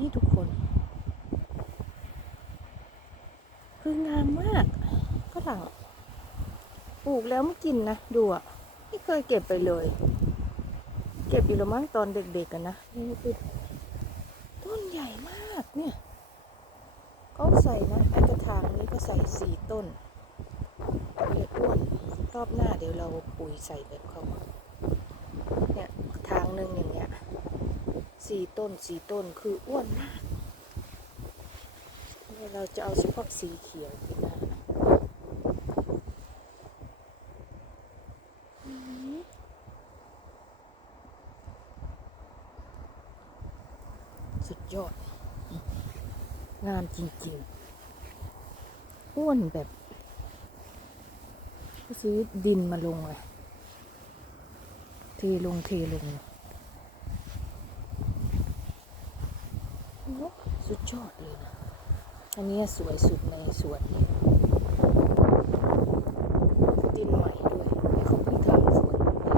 นี่ทุกคน คืองามมากฝรั่งปลูกแล้วไม่กินนะ ดูอะ ไม่เคยเก็บไปเลย เก็บอยู่ละมั้งตอนเด็กๆกันนะนี่คือต้นใหญ่มากเนี่ยเขาใส่นะไอกระถางนี้ก็ใส่สี่ต้นเล็กอ้วนรอบหน้าเดี๋ยวเราปุ๋ยใส่แบบเขาเนี่ยกระถางหนึ่งอย่างเงี้ย สี่ต้นสี่ต้นคืออ้วนมากเนี่เราจะเอาเฉพาะสีเขียวขึ้นมาสุดยอด งามจริงๆ อ้วนแบบก็ซื้อดินมาลงอะเทลงเทลงโอ้ สุดยอดเลยนะ อันนี้สวยสุดในสวนดินใหม่ด้วยให้เขาเพิ่งทำสวนนี่ค่ะ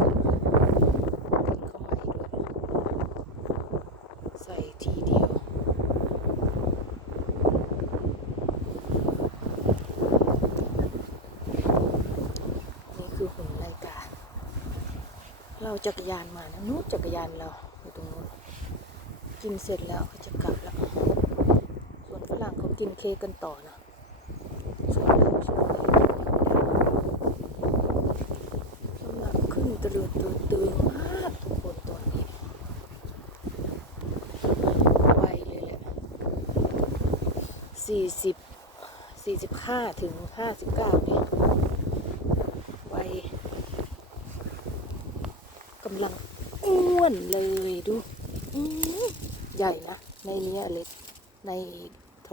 ดินเขาใหม่ด้วยใส่ทีเดียวนี่คือหุ่นนาฬิกาเราจักรยานมานะนู้นจักรยานเราอยู่ตรงนู้นกินเสร็จแล้วก็จะกลับแล้ว ส่วนฝรั่งเขา กินเค้กกันต่อนะสวยแล้วสวยสำหรับขึ้นตะลืดตือตือมากทุกคนตอนนี้ไวเลยแหละสี่สิบสี่สิบห้าถึงห้าสิบเก้าเนี่ยไวกำลังอ้วนเลยดู ใหญ่นะ ในนี้เล็กใน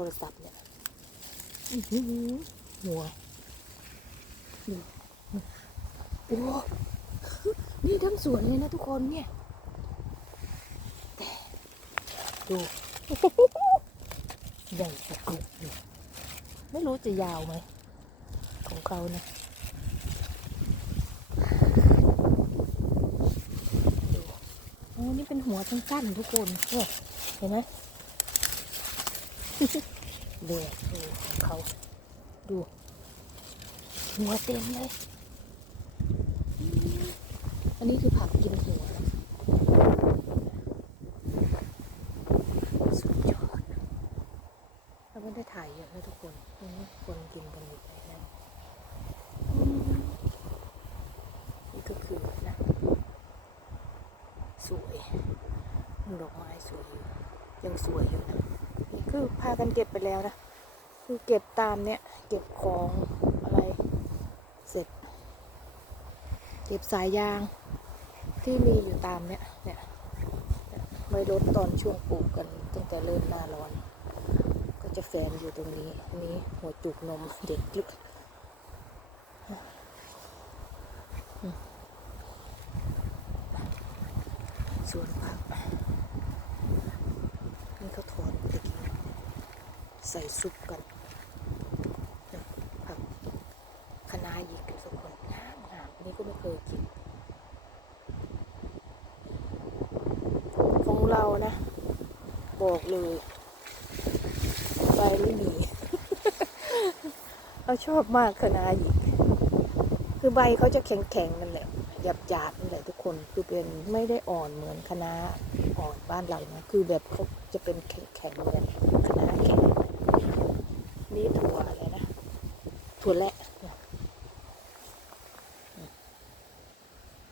รศัพท์เนี่ยอื้อหือหัวดูโอ้นี่ทั้งสวนเลยนะทุกคนเนี่ยแต่ดูใหญ่สะกรุบอยู่ไม่รู้จะยาวไหม ของเขานะดูโอ้นี่เป็นหัวสั้นๆทุกคนเนี่ยเห็นไหม เด็กดูของเขาดูหัวเต็มเลย อันนี้คือผักกินหัวสุดยอดเราไม่ได้ถ่ายเยอะนะทุกคนคนกินกันอยู่เลยนะอืมนี่ก็คือนะ สวยดอกไม้สวยอยู่ยังสวยอยู่นะ คือพากันเก็บไปแล้วนะ คือเก็บตามเนี่ย เก็บของอะไร เสร็จ เก็บสายยางที่มีอยู่ตามเนี่ยเนี่ยไม่ลดตอนช่วงปลูกกันตั้งแต่เริ่มหน้าร้อน ก็จะแฝงอยู่ตรงนี้นนี้หัวจุกนมเด็กลึกส่วนผัก นี่เขาถอนไปกิน ใส่ซุปกันผักคะน้าหยิกทุกคนงามงามอันนี้ก็ไม่เคยกิน ของเรานะ บอกเลยไปไม่มีเราชอบมากคะน้าหยิกคือใบเขาจะแข็งๆนั่นแหละหยาบๆนั่นแหละทุกคนคือเป็นไม่ได้อ่อนเหมือนคะน้าอ่อนบ้านเรานะคือแบบเขาจะเป็นแข็งๆแบบคะน้าแข็ง นี่ถั่วอะไรนะ ถั่วแระ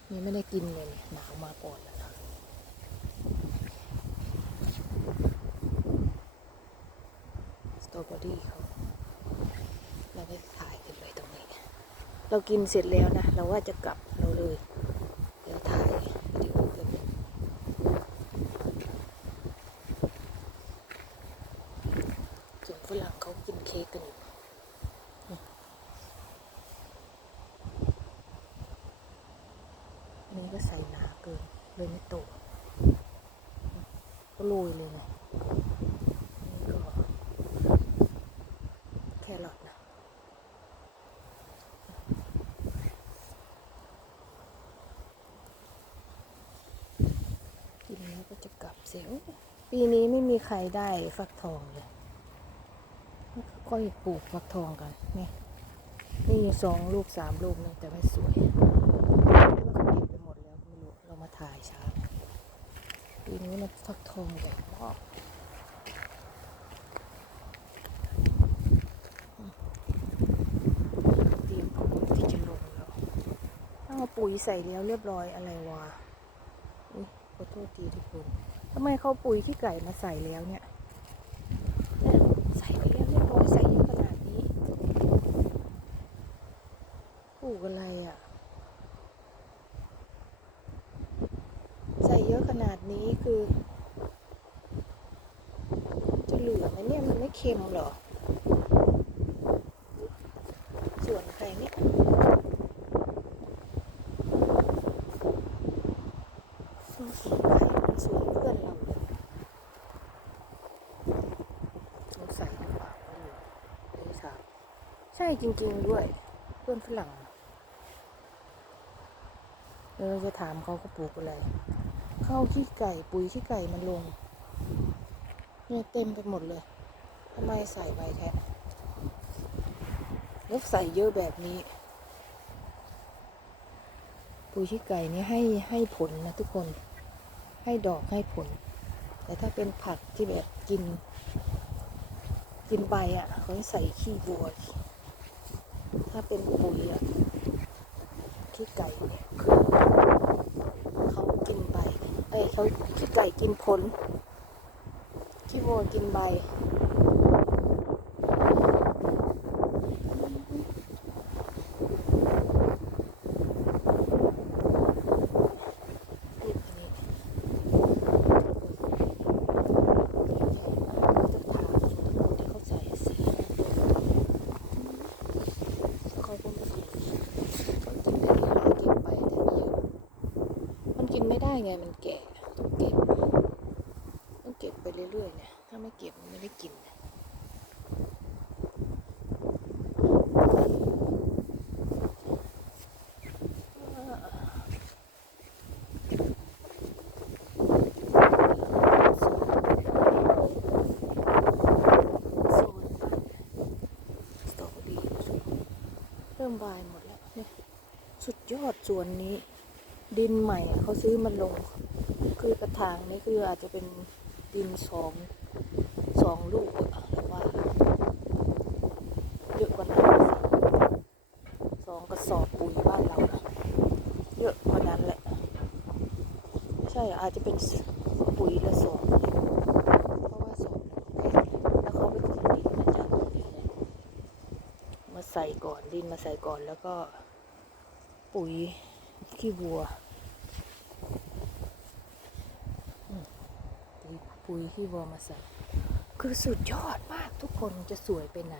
นี่ไม่ได้กินเลยหนาวมาก่อนแล้วนะสตรอเบอรี่เขาเราได้ถ่ายกันไปตรงนี้ เรากินเสร็จแล้วนะ เราว่าจะกลับเราเลย เดี๋ยวถ่ายวิดีโอกันส่วนฝรั่งเขากินเค้กกันอยู่อันนี้ก็ใส่หนาเกิน เลยไม่โต ก็โรยเลยไงอันนี้ก็แครอทนะกินแล้วก็จะกลับเสียวปีนี้ไม่มีใครได้ฟักทองเลยก็อยปลูกฟักทองกันนี่นี่สองลูกสามลูกนึงแต่ไม่สวยเก็บไปหมดแล้วไม่รู้เรามาถ่ายช้า ปีนี้มันฟักทองใหญ่มากเตรียมพร้อมที่จะลงแล้วเอาปุ๋ยใส่แล้วเรียบร้อยอะไรวะอุ๊ยขอโทษทีทุกคนทำไมเขาปุ๋ยขี้ไก่มาใส่แล้วเนี่ยใส่ไปแล้วเรียบร้อยใส่เยอะขนาดนี้ปลูกอะไรอะะ ใส่เยอะขนาดนี้คือ จะเหลือไหมเนี่ยมัน ไม่เค็มเหรอ ส่วนใครเนี่ยส่วนสีไข่มันสวนเพื่อนเราสงสัยหรือเปล่าไม่รู้ไม่ทราบใช่จริง ๆด้วย เพื่อนฝรั่งเราจะถามเขาก็ปลูกอะไร เข้าขี้ไก่ปุ๋ยขี้ไก่มันลงเนี่ยเต็มไปหมดเลย ทำไมใส่ไวแท้แล้วใส่เยอะแบบนี้ ปุ๋ยขี้ไก่นี่ให้ให้ผลนะทุกคน ให้ดอกให้ผล แต่ถ้าเป็นผักที่แบบกิน กินใบอะเขาใส่ขี้วัว ถ้าเป็นปุ๋ยอะขี้ไก่เนี่ยเขากินใบ เอ้ยเขาขี้ไก่กินผลขี้วัวกินใบ นี่อันนี้จะถามส่วนคนที่เขาใส่สีเขาก็ไม่กินเขากินได้แค่หาเก็บไปแต่ไม่เยอะมันกิน ไม่ได้ไงมันแก่ต้องเก็บต้องเก็บไปเรื่อยๆเนี่ยถ้าไม่เก็บมันไม่ได้กินนะเริ่มบายหมดแล้วเนี่ยสุดยอดสวนนี้ ดินใหม่เขาซื้อมันลง คือกระถางนี่คืออาจจะเป็นดินสองสองลูกอะหรือว่าเยอะกว่านั้นสองกระสอบปุ๋ยบ้านเรานะเยอะกว่านั้นแหละ ใช่อาจจะเป็นปุ๋ยละสองเพราะว่าสองแล้วเขาไปขุดดินมาจากดินเนี่ยมาใส่ก่อนดินมาใส่ก่อนแล้วก็ปุ๋ย ขี้วัวปุ๋ยปุ๋ยขี้วัวมาใส่คือสุดยอดมากทุกคนจะสวยไปไหน